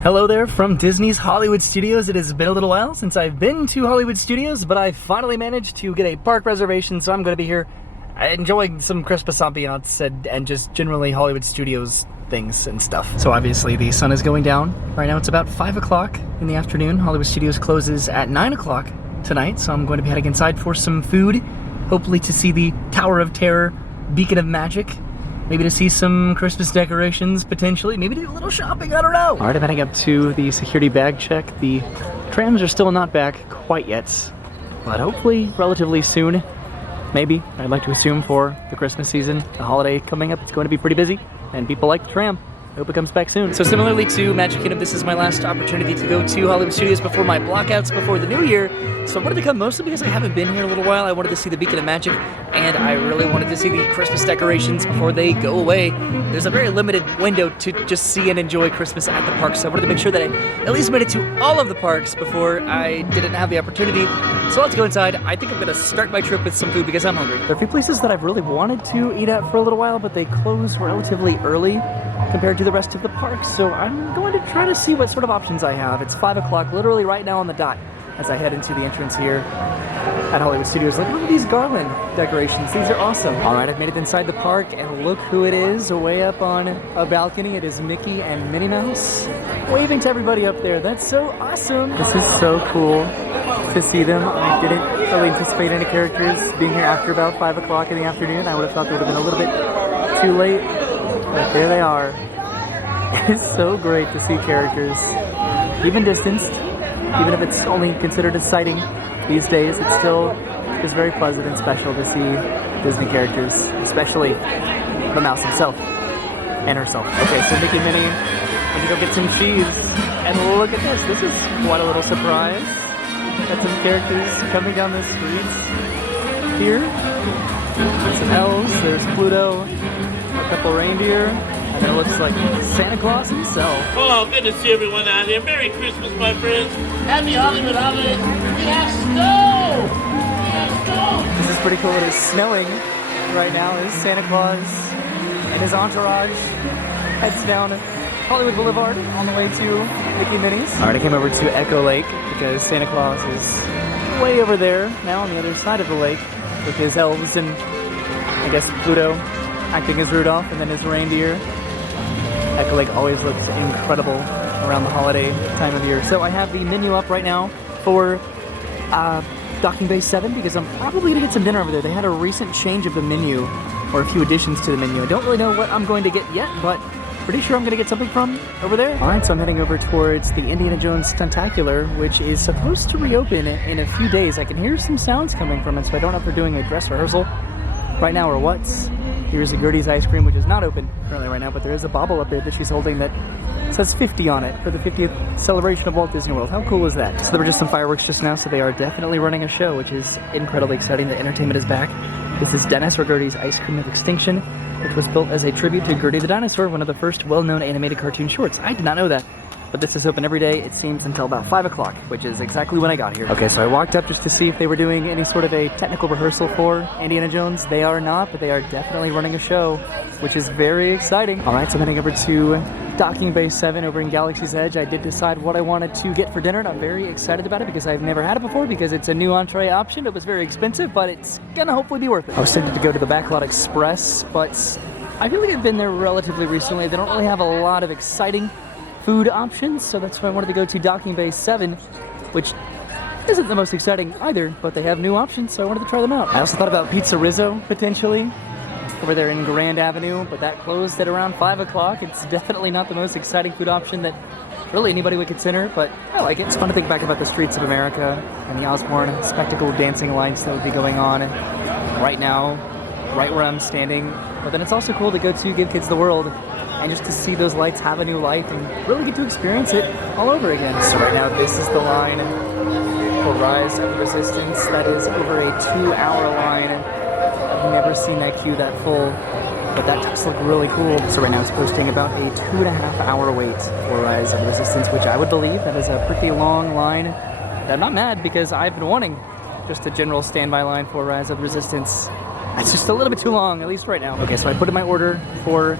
Hello there from Disney's Hollywood Studios. It has been a little while since I've been to Hollywood Studios, but I finally managed to get a park reservation, so I'm going to be here enjoying some Christmas ambiance and just generally Hollywood Studios things and stuff. So obviously the sun is going down. Right now it's about 5 o'clock in the afternoon. Hollywood Studios closes at 9 o'clock tonight, so I'm going to be heading inside for some food, hopefully to see the Tower of Terror, Beacon of Magic, maybe to see some Christmas decorations, potentially. Maybe do a little shopping, I don't know. All right, I'm heading up to the security bag check. The trams are still not back quite yet, but hopefully relatively soon. Maybe, I'd like to assume for the Christmas season, the holiday coming up, it's going to be pretty busy, and people like the tram. I hope it comes back soon. So similarly to Magic Kingdom, this is my last opportunity to go to Hollywood Studios before my blockouts before the new year. So I wanted to come mostly because I haven't been here in a little while. I wanted to see the Beacon of Magic, and I really wanted to see the Christmas decorations before they go away. There's a very limited window to just see and enjoy Christmas at the parks, so I wanted to make sure that I at least made it to all of the parks before I didn't have the opportunity. So let's go inside. I think I'm gonna start my trip with some food because I'm hungry. There are a few places that I've really wanted to eat at for a little while, but they close relatively early compared to the rest of the parks, so I'm going to try to see what sort of options I have. It's 5 o'clock, literally right now on the dot, as I head into the entrance here at Hollywood Studios. Look at these garland decorations. These are awesome. All right, I've made it inside the park, and look who it is way up on a balcony. It is Mickey and Minnie Mouse waving to everybody up there. That's so awesome. This is so cool to see them. I didn't really anticipate any characters being here after about 5 o'clock in the afternoon. I would have thought they would have been a little bit too late, but there they are. It is so great to see characters, even distanced, even if it's only considered a sighting these days. It still is very pleasant and special to see Disney characters, especially the mouse himself and herself. Okay, so Mickey, Minnie, I'm gonna go get some cheese. And look at this. This is quite a little surprise. Got some characters coming down the streets here. Some elves, there's Pluto, a couple reindeer. And it looks like Santa Claus himself. Oh, good to see everyone out here. Merry Christmas, my friends. Happy Hollywood holidays. We have snow! We have snow! This is pretty cool. It is snowing right now. There's Santa Claus and his entourage heads down Hollywood Boulevard on the way to Mickey and Minnie's. All right, I came over to Echo Lake because Santa Claus is way over there now on the other side of the lake with his elves and I guess Pluto acting as Rudolph and then his reindeer. Echo Lake always looks incredible around the holiday time of year. So I have the menu up right now for Docking Bay 7 because I'm probably gonna get some dinner over there. They had a recent change of the menu, or a few additions to the menu. I don't really know what I'm going to get yet, but pretty sure I'm gonna get something from over there. All right, so I'm heading over towards the Indiana Jones Tentacular, which is supposed to reopen in a few days. I can hear some sounds coming from it, so I don't know if they're doing a dress rehearsal right now or what. Here's a Gertie's ice cream, which is not open currently right now, but there is a bauble up there that she's holding that says 50 on it for the 50th celebration of Walt Disney World. How cool is that? So there were just some fireworks just now, so they are definitely running a show, which is incredibly exciting. The entertainment is back. This is Dennis or Gertie's Ice Cream of Extinction, which was built as a tribute to Gertie the Dinosaur, one of the first well-known animated cartoon shorts. I did not know that. But this is open every day, it seems, until about 5 o'clock, which is exactly when I got here. Okay, so I walked up just to see if they were doing any sort of a technical rehearsal for Indiana Jones. They are not, but they are definitely running a show, which is very exciting. All right, so I'm heading over to Docking Bay 7 over in Galaxy's Edge. I did decide what I wanted to get for dinner, and I'm very excited about it because I've never had it before because it's a new entree option. It was very expensive, but it's gonna hopefully be worth it. I was tempted to go to the Backlot Express, but I feel like I've been there relatively recently. They don't really have a lot of exciting food options, so that's why I wanted to go to Docking Bay 7, which isn't the most exciting either, but they have new options, so I wanted to try them out. I also thought about Pizza Rizzo, potentially, over there in Grand Avenue, but that closed at around 5 o'clock. It's definitely not the most exciting food option that really anybody would consider, but I like it. It's fun to think back about the streets of America and the Osborne spectacle dancing lights that would be going on right now, right where I'm standing, but then it's also cool to go to Give Kids the World and just to see those lights have a new life and really get to experience it all over again. So right now, this is the line for Rise of the Resistance. That is over a 2-hour line. I've never seen that queue that full, but that does look really cool. So right now it's posting about a 2.5-hour wait for Rise of the Resistance, which I would believe that is a pretty long line. I'm not mad because I've been wanting just a general standby line for Rise of the Resistance. It's just a little bit too long, at least right now. Okay, so I put in my order for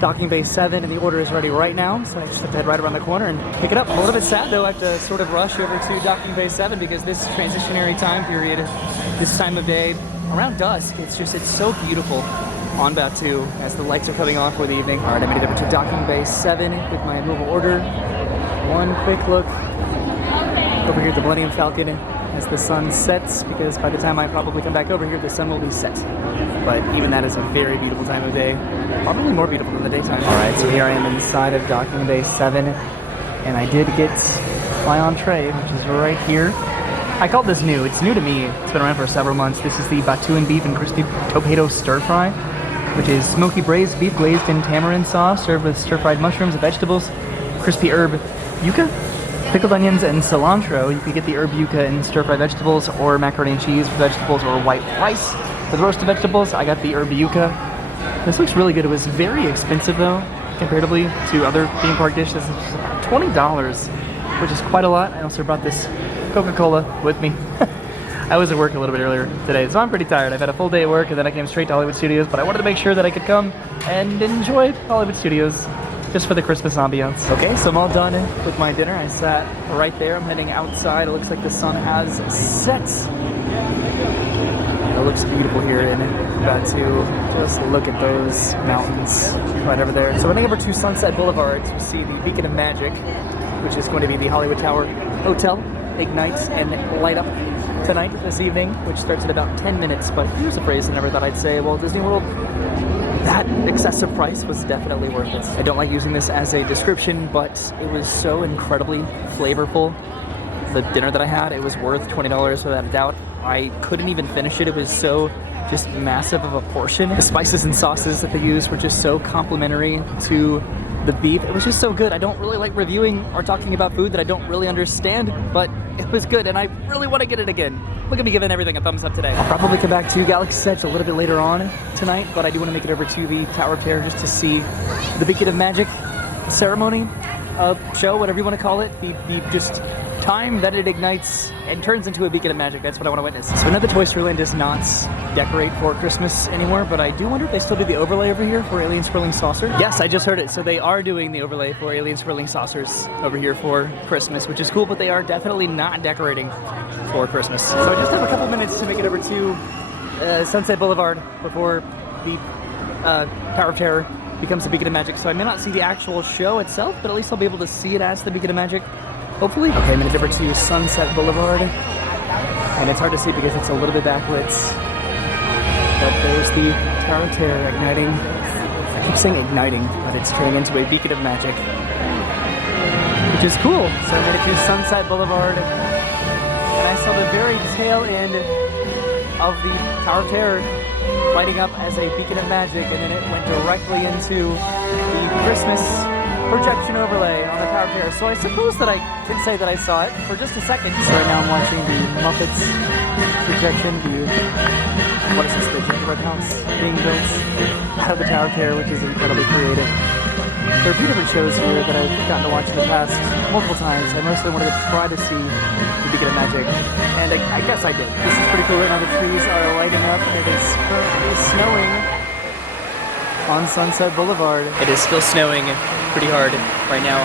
Docking Bay 7, and the order is ready right now, so I just have to head right around the corner and pick it up. I'm a little bit sad though, I have to sort of rush over to Docking Bay 7 because this transitionary time period, this time of day, around dusk, it's so beautiful on Batu as the lights are coming on for the evening. All right, I made it over to Docking Bay 7 with my mobile order. One quick look over here at the Millennium Falcon as the sun sets, because by the time I probably come back over here, the sun will be set. But even that is a very beautiful time of day, probably more beautiful than the daytime. All right, so here I am inside of Docking Bay 7, and I did get my entree, which is right here. I called this new. It's new to me. It's been around for several months. This is the Batuan beef and crispy potato stir fry, which is smoky braised beef glazed in tamarind sauce, served with stir-fried mushrooms and vegetables, crispy herb yuca, pickled onions, and cilantro. You could get the herb yuca and stir-fried vegetables, or macaroni and cheese with vegetables, or white rice with roasted vegetables. I got the herb yuca. This looks really good. It was very expensive though, comparatively to other theme park dishes. This is about $20, which is quite a lot. I also brought this Coca-Cola with me. I was at work a little bit earlier today, so I'm pretty tired. I've had a full day at work, and then I came straight to Hollywood Studios, but I wanted to make sure that I could come and enjoy Hollywood Studios just for the Christmas ambiance. Okay, so I'm all done with my dinner. I sat right there. I'm heading outside. It looks like the sun has set. It looks beautiful here in Batu. Just look at those mountains right over there. So running over to Sunset Boulevard to see the Beacon of Magic, which is going to be the Hollywood Tower Hotel, ignite and light up tonight, this evening, which starts in about 10 minutes. But here's a phrase I never thought I'd say. Walt Disney World, that excessive price was definitely worth it. I don't like using this as a description, but it was so incredibly flavorful. The dinner that I had, it was worth $20 without a doubt. I couldn't even finish it. It was so just massive of a portion. The spices and sauces that they used were just so complimentary to the beef. It was just so good. I don't really like reviewing or talking about food that I don't really understand, but it was good, and I really want to get it again. Look at me giving everything a thumbs up today. I'll probably come back to Galaxy's Edge a little bit later on tonight, but I do want to make it over to the Tower of Terror just to see the Beacon of Magic ceremony, show, whatever you want to call it. The just time that it ignites and turns into a Beacon of Magic. That's what I want to witness. So I know the Toy Story Land does not decorate for Christmas anymore, but I do wonder if they still do the overlay over here for Alien Swirling Saucer. Yes, I just heard it. So they are doing the overlay for Alien Swirling Saucers over here for Christmas, which is cool, but they are definitely not decorating for Christmas. So I just have a couple minutes to make it over to Sunset Boulevard before the Tower of Terror becomes a Beacon of Magic. So I may not see the actual show itself, but at least I'll be able to see it as the Beacon of Magic. Hopefully. Okay, I'm gonna over to Sunset Boulevard, and it's hard to see because it's a little bit backlit. But there's the Tower of Terror igniting. I keep saying igniting, but it's turning into a Beacon of Magic, which is cool. So I made it to Sunset Boulevard, and I saw the very tail end of the Tower of Terror lighting up as a Beacon of Magic, and then it went directly into the Christmas projection overlay on the Tower of Terror. So I suppose that I can say that I saw it for just a second. So right now I'm watching the Muppets projection, what is this, the gingerbread house being built out of the Tower of Terror, which is incredibly creative. There are a few different shows here that I've gotten to watch in the past multiple times. I mostly wanted to try to see the Beacon of Magic, and I guess I did. This is pretty cool. Right now the trees are lighting up, and it is currently snowing on Sunset Boulevard. It is still snowing pretty hard right now.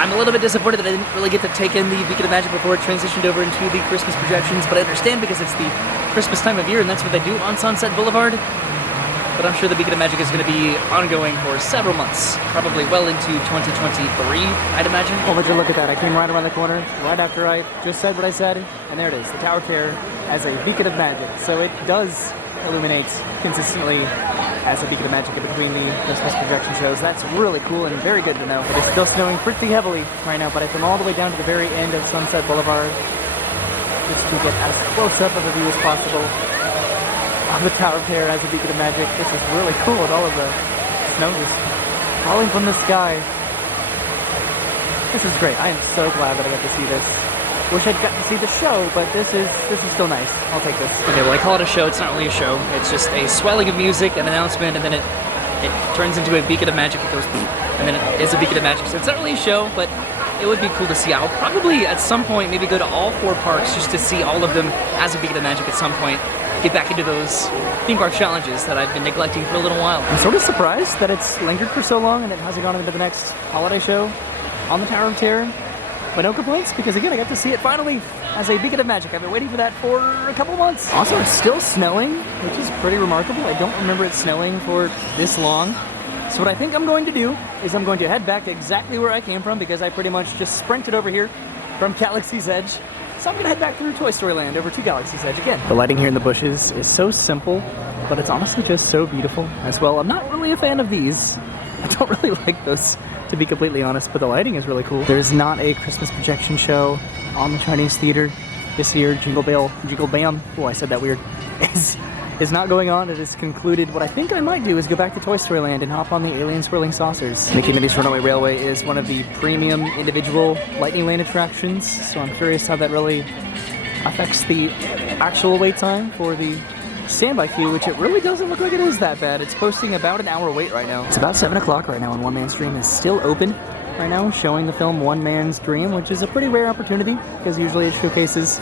I'm a little bit disappointed that I didn't really get to take in the Beacon of Magic before it transitioned over into the Christmas projections, but I understand because it's the Christmas time of year and that's what they do on Sunset Boulevard. But I'm sure the Beacon of Magic is going to be ongoing for several months, probably well into 2023, I'd imagine. Oh, would you look at that? I came right around the corner, right after I just said what I said, and there it is, the Tower of Terror as a Beacon of Magic. So it does illuminate consistently as a Beacon of Magic in between the Christmas projection shows. That's really cool and very good to know. It is still snowing pretty heavily right now, but I've come all the way down to the very end of Sunset Boulevard just to get as close up of a view as possible of the Tower of Terror as a Beacon of Magic. This is really cool with all of the snow just falling from the sky. This is great. I am so glad that I got to see this. Wish I'd gotten to see the show, but this is still nice. I'll take this. Okay, well I call it a show. It's not really a show. It's just a swelling of music, an announcement, and then it turns into a Beacon of Magic. It goes, and then it is a Beacon of Magic. So it's not really a show, but it would be cool to see. I'll probably at some point maybe go to all 4 parks just to see all of them as a beacon of magic at some point. Get back into those theme park challenges that I've been neglecting for a little while. I'm sort of surprised that it's lingered for so long and it hasn't gone into the next holiday show on the Tower of Terror. But no complaints, because again, I got to see it finally as a beacon of magic. I've been waiting for that for a couple months. Also, it's still snowing, which is pretty remarkable. I don't remember it snowing for this long. So what I think I'm going to do is I'm going to head back exactly where I came from, because I pretty much just sprinted over here from Galaxy's Edge. So I'm gonna head back through Toy Story Land over to Galaxy's Edge again. The lighting here in the bushes is so simple, but it's honestly just so beautiful as well. I'm not really a fan of these. I don't really like those, to be completely honest, but the lighting is really cool. There's not a Christmas projection show on the Chinese theater this year. Jingle Bam, oh, I said that weird, is not going on. It is concluded. What I think I might do is go back to Toy Story Land and hop on the Alien Swirling Saucers. Mickey Minnie's Runaway Railway is one of the premium individual Lightning Lane attractions, so I'm curious how that really affects the actual wait time for the standby queue, which it really doesn't look like it is that bad. It's posting about an hour wait right now. It's about 7 o'clock right now, and One Man's Dream is still open right now, showing the film One Man's Dream, which is a pretty rare opportunity because usually it showcases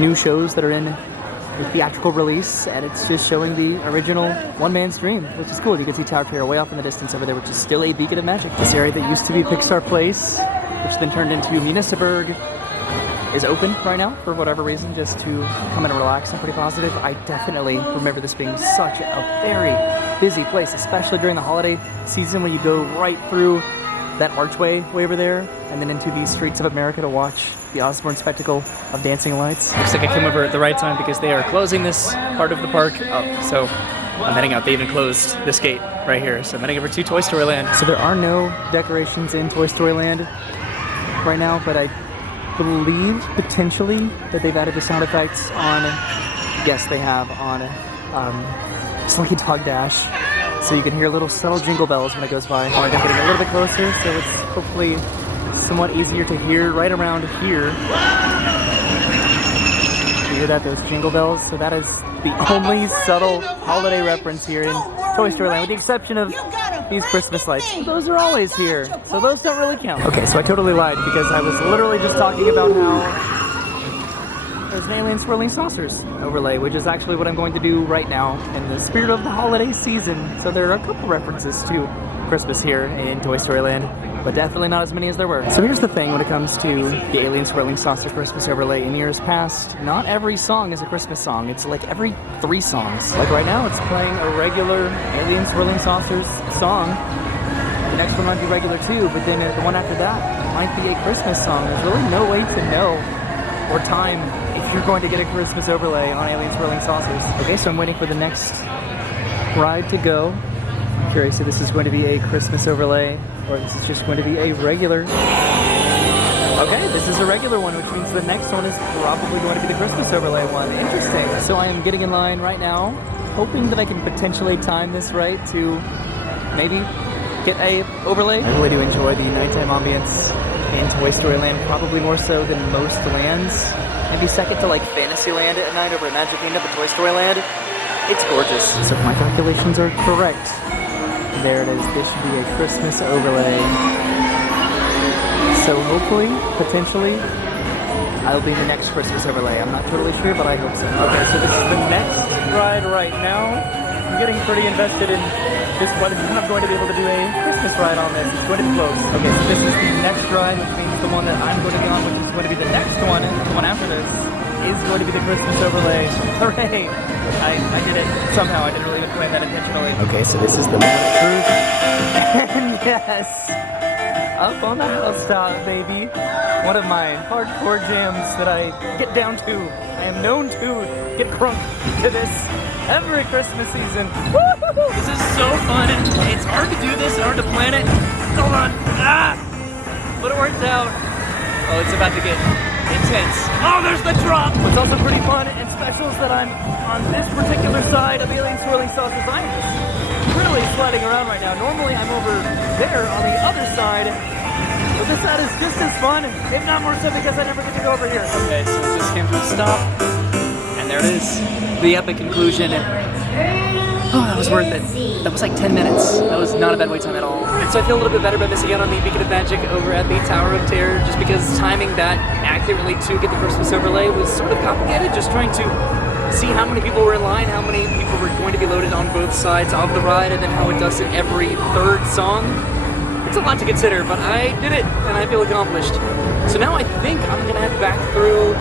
new shows that are in the theatrical release, and it's just showing the original One Man's Dream, which is cool. You can see Tower of Terror way off in the distance over there, which is still a beacon of magic. This area that used to be Pixar Place, which then turned into Municiberg, is open right now for whatever reason, just to come and relax. I'm pretty positive. I definitely remember this being such a very busy place, especially during the holiday season when you go right through that archway way over there and then into the streets of America to watch the Osborne spectacle of dancing lights. Looks like I came over at the right time because they are closing this part of the park up, so I'm heading out. They even closed this gate right here, so I'm heading over to Toy Story Land. So there are no decorations in Toy Story Land right now, but I believe potentially that they've added the sound effects on, yes they have, on Slinky Dog Dash. So you can hear little subtle jingle bells when it goes by. I'm getting a little bit closer, so it's hopefully somewhat easier to hear right around here. You hear that, those jingle bells? So that is the only subtle holiday reference here in Toy Story Land, with the exception of these Christmas lights. Those are always here, so those don't really count. Okay, so I totally lied because I was literally just talking about how there's an Alien Swirling Saucers overlay, which is actually what I'm going to do right now in the spirit of the holiday season. So there are a couple references to Christmas here in Toy Story Land, but definitely not as many as there were. So here's the thing when it comes to the Alien Swirling Saucer Christmas overlay. In years past, not every song is a Christmas song. It's like every 3 songs. Like right now, it's playing a regular Alien Swirling Saucers song. The next one might be regular too, but then the one after that might be a Christmas song. There's really no way to know or time if you're going to get a Christmas overlay on Alien Swirling Saucers. Okay, so I'm waiting for the next ride to go. I'm curious if this is going to be a Christmas overlay or this is just going to be a regular. Okay, this is a regular one, which means the next one is probably going to be the Christmas overlay one. Interesting. So I am getting in line right now, hoping that I can potentially time this right to maybe get a overlay. I really do enjoy the nighttime ambience in Toy Story Land, probably more so than most lands. Maybe second to like Fantasyland at night over at Magic Kingdom, but Toy Story Land, it's gorgeous. So if my calculations are correct, there it is. This should be a Christmas overlay. So hopefully, potentially, I'll be in the next Christmas overlay. I'm not totally sure, but I hope so. Okay, so this is the next ride right now. I'm getting pretty invested in this one. I'm not going to be able to do a Christmas ride on this. It's going to be close. Okay, so this is the next ride, which means the one that I'm going to be on, which is going to be the next one, and the one after this is going to be the Christmas overlay. Hooray! I did it somehow. I didn't really even plan that intentionally. Okay, so this is the moment of truth. And yes, up on the housetop, baby. One of my hardcore jams that I get down to. I am known to get crunk to this every Christmas season. Woo-hoo-hoo! This is so fun. It's hard to do this, it's hard to plan it. Hold on. But it worked out. Oh, it's about to get intense. Oh, there's the drop! What's also pretty fun and special is that I'm on this particular side of Alien Swirling Saucers. I'm just really sliding around right now. Normally I'm over there on the other side. But this side is just as fun, if not more so, because I never get to go over here. Okay, so it just came to a stop. And there it is. The epic conclusion Oh, that was worth it. That was like 10 minutes. That was not a bad wait time at all. So I feel a little bit better about missing out on the Beacon of Magic over at the Tower of Terror, just because timing that accurately to get the Christmas overlay was sort of complicated, just trying to see how many people were in line, how many people were going to be loaded on both sides of the ride, and then how it does it every third song. It's a lot to consider, but I did it, and I feel accomplished. So now I think I'm gonna head back through,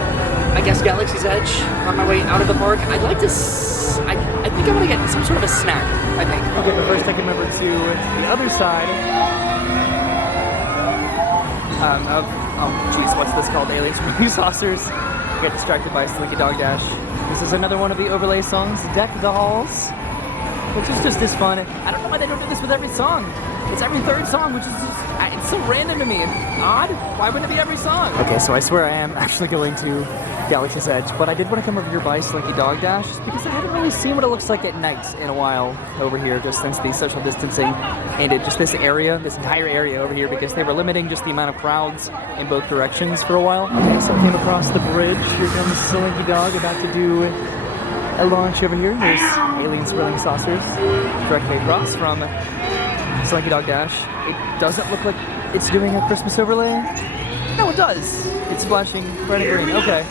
I guess, Galaxy's Edge on my way out of the park. I'd like to, I think I'm gonna get some sort of a snack, I think. Okay, but first I can remember to the other side of, geez, what's this called? Aliens from Saucers. Get distracted by Slinky Dog Dash. This is another one of the overlay songs, Deck the Halls, which is just as fun. I don't know why they don't do this with every song. It's every third song, which is just, it's so random to me and odd. Why wouldn't it be every song? Okay, so I swear I am actually going to Galaxy's Edge, but I did want to come over here by Slinky Dog Dash just because I haven't really seen what it looks like at night in a while over here, just since the social distancing ended. Just this area, this entire area over here, because they were limiting just the amount of crowds in both directions for a while. Okay, so I came across the bridge. Here comes Slinky Dog about to do a launch over here. There's Alien Swirling Saucers directly across from Slinky Dog Dash. It doesn't look like it's doing a Christmas overlay. No, it does. It's flashing red and green. Okay.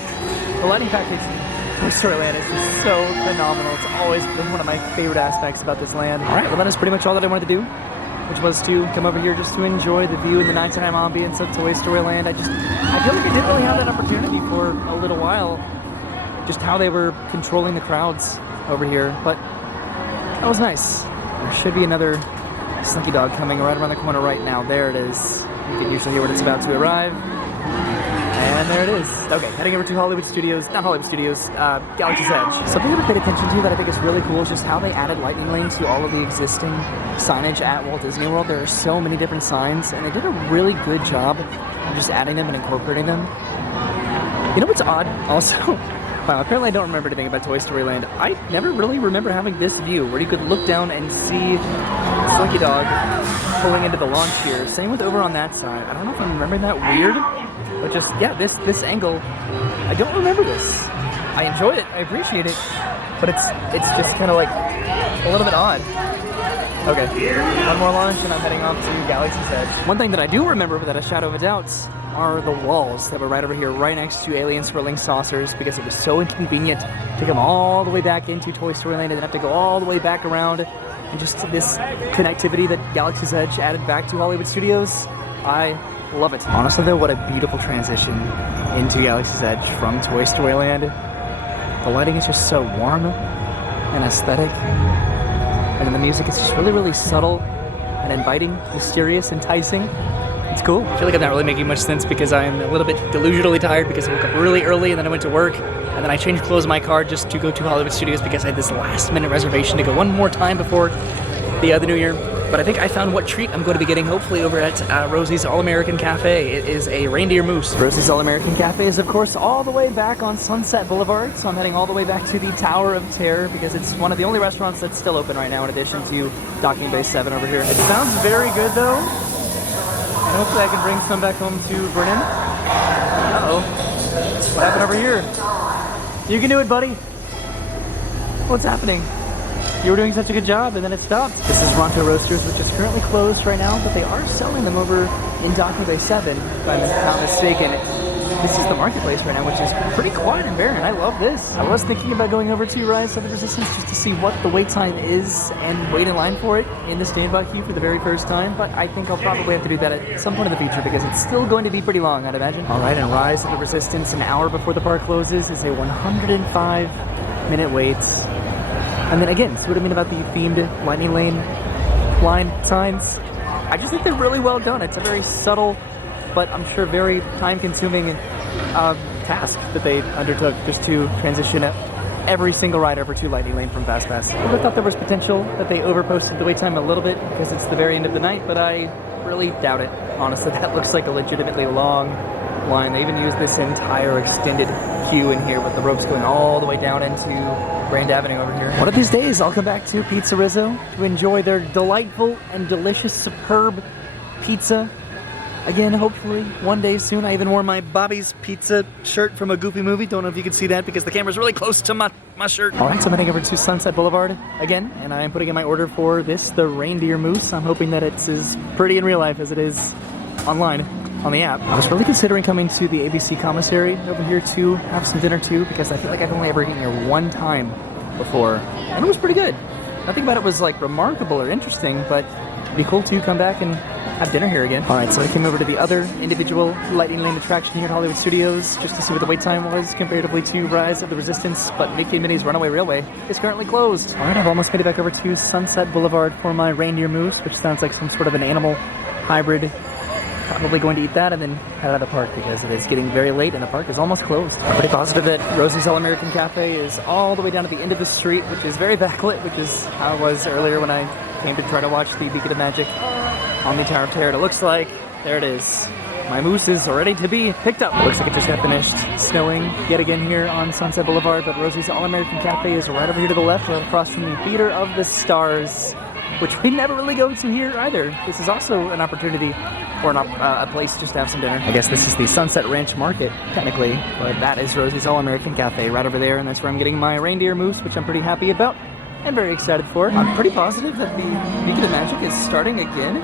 The lighting package in Toy Story Land is just so phenomenal. It's always been one of my favorite aspects about this land. All right, well, that is pretty much all that I wanted to do, which was to come over here just to enjoy the view and the nighttime ambience of Toy Story Land. I feel like I didn't really have that opportunity for a little while, just how they were controlling the crowds over here, but that was nice. There should be another Slinky Dog coming right around the corner right now. There it is. You can usually hear when it's about to arrive. And there it is. Okay, heading over to Hollywood Studios, not Hollywood Studios, Galaxy's Edge. Something that I paid attention to that I think is really cool is just how they added lightning lane to all of the existing signage at Walt Disney World. There are so many different signs, and they did a really good job of just adding them and incorporating them. You know what's odd? Also, wow, apparently I don't remember anything about Toy Story Land. I never really remember having this view where you could look down and see Slinky Dog pulling into the launch here. Same with over on that side. I don't know if I'm remembering that weird, but just, yeah, this angle, I don't remember this. I enjoy it, I appreciate it, but it's just kind of like a little bit odd. Okay, one more launch and I'm heading off to Galaxy's Edge. One thing that I do remember without a shadow of a doubt are the walls that were right over here, right next to Alien Swirling Saucers, because it was so inconvenient to come all the way back into Toy Story Land and then have to go all the way back around. And just this connectivity that Galaxy's Edge added back to Hollywood Studios, I love it. Honestly though, what a beautiful transition into Galaxy's Edge from Toy Story Land. The lighting is just so warm and aesthetic. And then the music is just really, really subtle and inviting, mysterious, enticing. It's cool. I feel like I'm not really making much sense because I'm a little bit delusionally tired because I woke up really early and then I went to work and then I changed clothes in my car just to go to Hollywood Studios because I had this last minute reservation to go one more time before the New Year. But I think I found what treat I'm going to be getting hopefully over at Rosie's All-American Cafe. It is a reindeer mousse. Rosie's All-American Cafe is of course all the way back on Sunset Boulevard, so I'm heading all the way back to the Tower of Terror because it's one of the only restaurants that's still open right now in addition to Docking Bay 7 over here. It sounds very good though. And hopefully I can bring some back home to Brennan. Uh-oh. What happened over here? You can do it, buddy. What's happening? You were doing such a good job and then it stopped. This is Ronto Roasters, which is currently closed right now, but they are selling them over in Docking Bay 7, if I'm not mistaken. This is the marketplace right now, which is pretty quiet and barren. I love this. I was thinking about going over to Rise of the Resistance just to see what the wait time is and wait in line for it in the standby queue for the very first time, but I think I'll probably have to do that at some point in the future because it's still going to be pretty long, I'd imagine. All right, and Rise of the Resistance, an hour before the park closes, is a 105-minute wait. And then again, see what I mean about the themed lightning lane line signs? I just think they're really well done. It's a very subtle, but I'm sure very time-consuming task that they undertook just to transition every single ride over to Lightning Lane from FastPass. I really thought there was potential that they overposted the wait time a little bit because it's the very end of the night, but I really doubt it. Honestly, that looks like a legitimately long line. They even used this entire extended queue in here with the ropes going all the way down into Grand Avenue over here. One of these days, I'll come back to Pizza Rizzo to enjoy their delightful and delicious, superb pizza. Again, hopefully, one day soon. I even wore my Bobby's Pizza shirt from a Goofy movie. Don't know if you can see that because the camera's really close to my my shirt. All right, so I'm heading over to Sunset Boulevard again, and I'm putting in my order for this, the reindeer mousse. I'm hoping that it's as pretty in real life as it is online on the app. I was really considering coming to the ABC commissary over here to have some dinner too, because I feel like I've only ever eaten here one time before, and it was pretty good. Nothing about it was like remarkable or interesting, but it'd be cool to come back and have dinner here again. All right, so I came over to the other individual Lightning Lane attraction here at Hollywood Studios just to see what the wait time was comparatively to Rise of the Resistance, but Mickey and Minnie's Runaway Railway is currently closed. All right, I've almost made it back over to Sunset Boulevard for my reindeer mousse, which sounds like some sort of an animal hybrid. Probably going to eat that and then head out of the park because it is getting very late and the park is almost closed. I'm pretty positive that Rosie's All-American Cafe is all the way down at the end of the street, which is very backlit, which is how it was earlier when I came to try to watch the Beacon of Magic on the Tower of Terror. It looks like, there it is. My mousse is ready to be picked up. Looks like it just got finished snowing yet again here on Sunset Boulevard, but Rosie's All-American Cafe is right over here to the left, right across from the Theater of the Stars, which we never really go to here either. This is also an opportunity or a place just to have some dinner. I guess this is the Sunset Ranch Market, technically, but that is Rosie's All-American Cafe right over there, and that's where I'm getting my reindeer mousse, which I'm pretty happy about and very excited for. I'm pretty positive that the Beacon of Magic is starting again.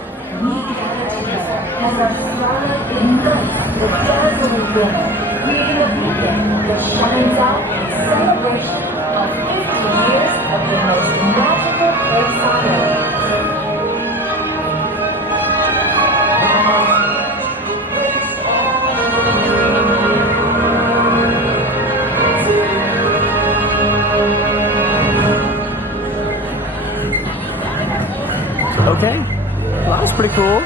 Okay, well, that was pretty cool.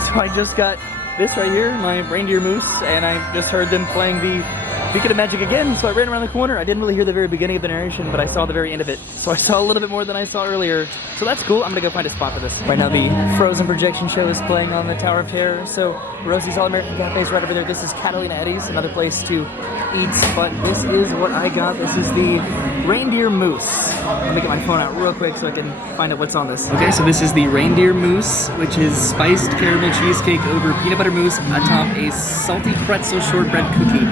So I just got this right here, my reindeer mousse, and I just heard them playing the Beacon of Magic again, so I ran around the corner. I didn't really hear the very beginning of the narration, but I saw the very end of it. So I saw a little bit more than I saw earlier. So that's cool. I'm gonna go find a spot for this. Right now the Frozen projection show is playing on the Tower of Terror. So Rosie's All-American Cafe is right over there. This is Catalina Eddie's, another place to eat, but this is what I got. This is the reindeer mousse. Let me get my phone out real quick so I can find out what's on this. Okay, so this is the reindeer mousse, which is spiced caramel cheesecake over peanut butter mousse atop a salty pretzel shortbread cookie.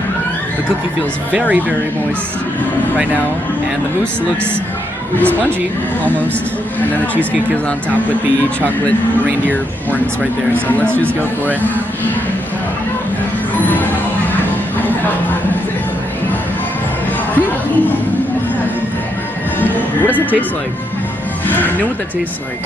The cookie feels very, very moist right now, and the mousse looks spongy, almost. And then the cheesecake is on top with the chocolate reindeer horns right there, so let's just go for it. What does it taste like? I know what that tastes like.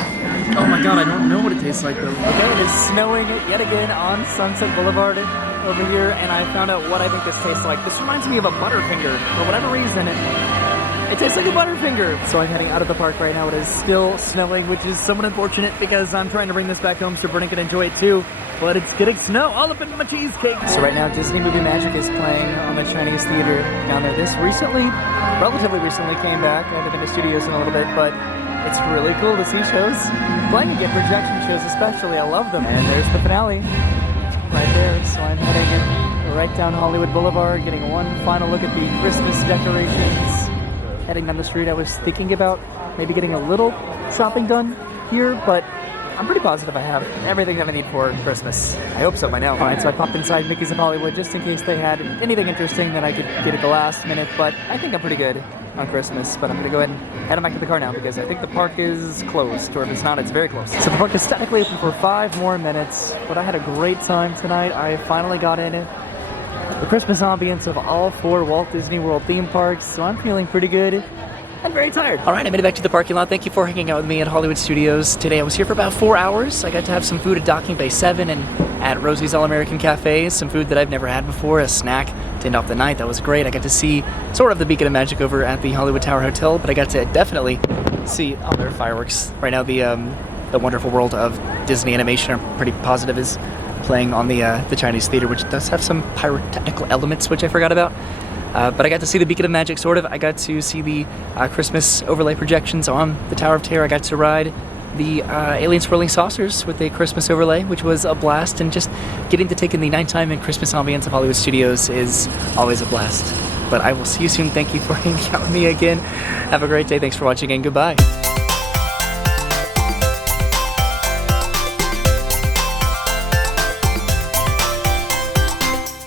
Oh my god, I don't know what it tastes like though. Okay, it is snowing yet again on Sunset Boulevard over here, and I found out what I think this tastes like. This reminds me of a Butterfinger. For whatever reason, it tastes like a Butterfinger. So I'm heading out of the park right now. It is still snowing, which is somewhat unfortunate because I'm trying to bring this back home so Brennan can enjoy it too. But it's getting snow all up in my cheesecake. So right now, Disney Movie Magic is playing on the Chinese theater down there. This relatively recently came back. I haven't been to studios in a little bit, but it's really cool to see shows playing again, projection shows especially. I love them. And there's the finale right there. So I'm heading right down Hollywood Boulevard, getting one final look at the Christmas decorations. Heading down the street, I was thinking about maybe getting a little shopping done here, but I'm pretty positive I have everything that I need for Christmas. I hope so by now. All right, so I popped inside Mickey's of Hollywood just in case they had anything interesting that I could get at the last minute, but I think I'm pretty good on Christmas. But I'm gonna go ahead and head on back to the car now because I think the park is closed, or if it's not, it's very close. So the park is technically open for 5 more minutes, but I had a great time tonight. I finally got in the Christmas ambience of all 4 Walt Disney World theme parks, so I'm feeling pretty good. I'm very tired. All right, I made it back to the parking lot. Thank you for hanging out with me at Hollywood Studios. Today I was here for about 4 hours. I got to have some food at Docking Bay 7 and at Rosie's All-American Cafe, some food that I've never had before, a snack to end off the night. That was great. I got to see sort of the Beacon of Magic over at the Hollywood Tower Hotel, but I got to definitely see, oh, there are fireworks. Right now the wonderful world of Disney animation, I'm pretty positive, is playing on the Chinese theater, which does have some pyrotechnical elements, which I forgot about. But I got to see the Beacon of Magic, sort of. I got to see the Christmas overlay projections on the Tower of Terror. I got to ride the Alien Swirling Saucers with a Christmas overlay, which was a blast. And just getting to take in the nighttime and Christmas ambience of Hollywood Studios is always a blast. But I will see you soon. Thank you for hanging out with me again. Have a great day. Thanks for watching, and goodbye.